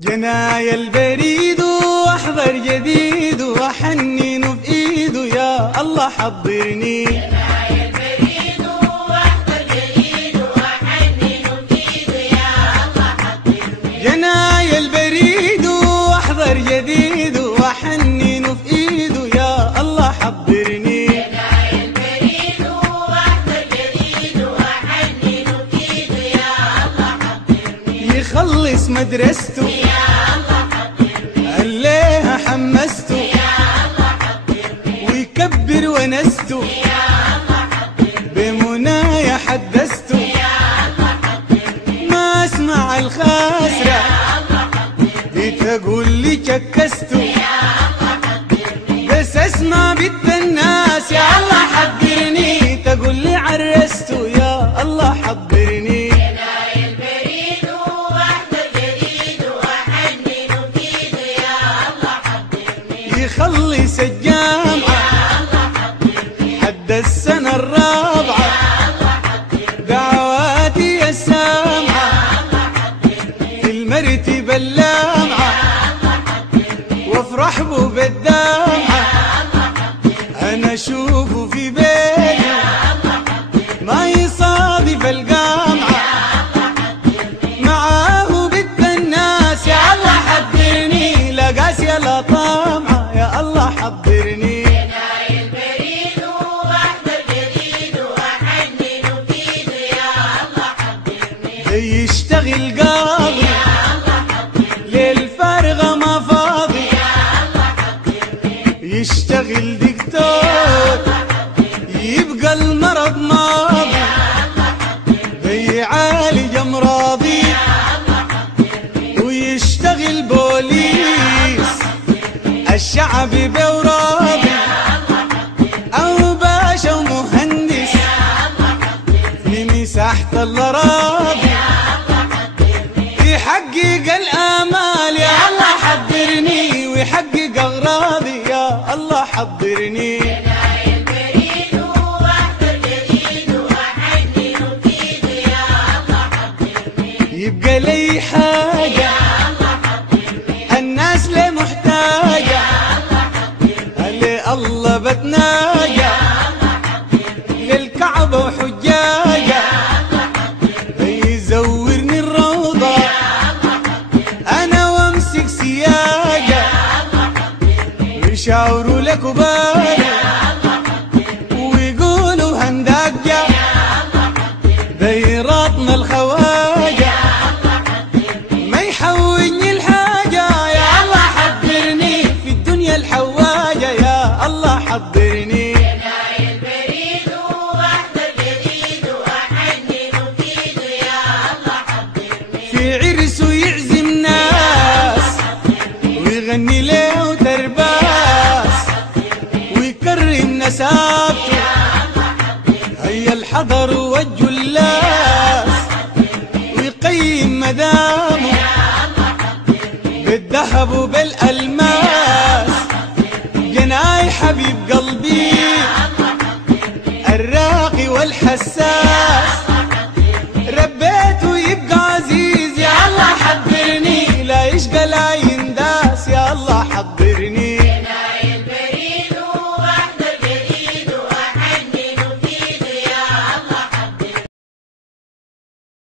جناي البريد واحضر جديد واحنن بايده يا الله حضرني. جناي البريد واحضر جديد واحنن بايده يا الله حضرني. جناي البريد واحضر جديد واحنن بايده يا الله حضرني. جناي البريد واحضر جديد واحنن بايده يا الله حضرني. يخلص مدرسته عليها حمسته ويكبر ونسته بمنايا حدثته ما اسمع الخاسرة دي تقول لي شكسته بس اسمع بنت الناس يا الله حضرني تقول لي عرسته يا الله حضرني. يخلص الجامعة حد السنة الرابعة دعواتي السامعة في المرتبة اللامعة وافرح به بالدامعة أنا أشوفه في بيتي ما يصادف الجامعة معاه بنت الناس يا الله حضرني لا قاسية لا طامعة يا الله حضرني. جناي البريد واحضر جديد واحنن بايده يا الله حضرني. يشتغل قاضي يا الله حضرني. ليل فارغة ما فاضي يا الله حضرني. يشتغل دكتور يبقى المرض ماضي بيعالج امراضي ويشتغل بوليس الشعب بوراضي او باشا ومهندس في مساحة الاراضي يحقق الامال يا الله حضرني ويحقق اغراضي يا الله حضرني. جناي البريد واحضر جديد واحنن بايده يا الله حضرني. يبقى لي حاجة الناس لي محتاجة اللي الله بتناجى للكعبة وحجاجة يزورني الروضة أنا وامسك سياجة ويشاوروا لك وبالي ويقولوا هنداجة بيراطنا الخواجة ما يحوجني الحاجة يا الله حضرني في الدنيا الحواجة يا الله حضرني. جناي البريد واحضر جديد واحنن بايده يا الله حضرني. في عرسه يعزم ناس ويغني له ترباس ويكرم نسابته هيا الحضر والجلاس ويقيم مدامه بالذهب وبالألماس. جناي حبيب قلبي الراقي والحساس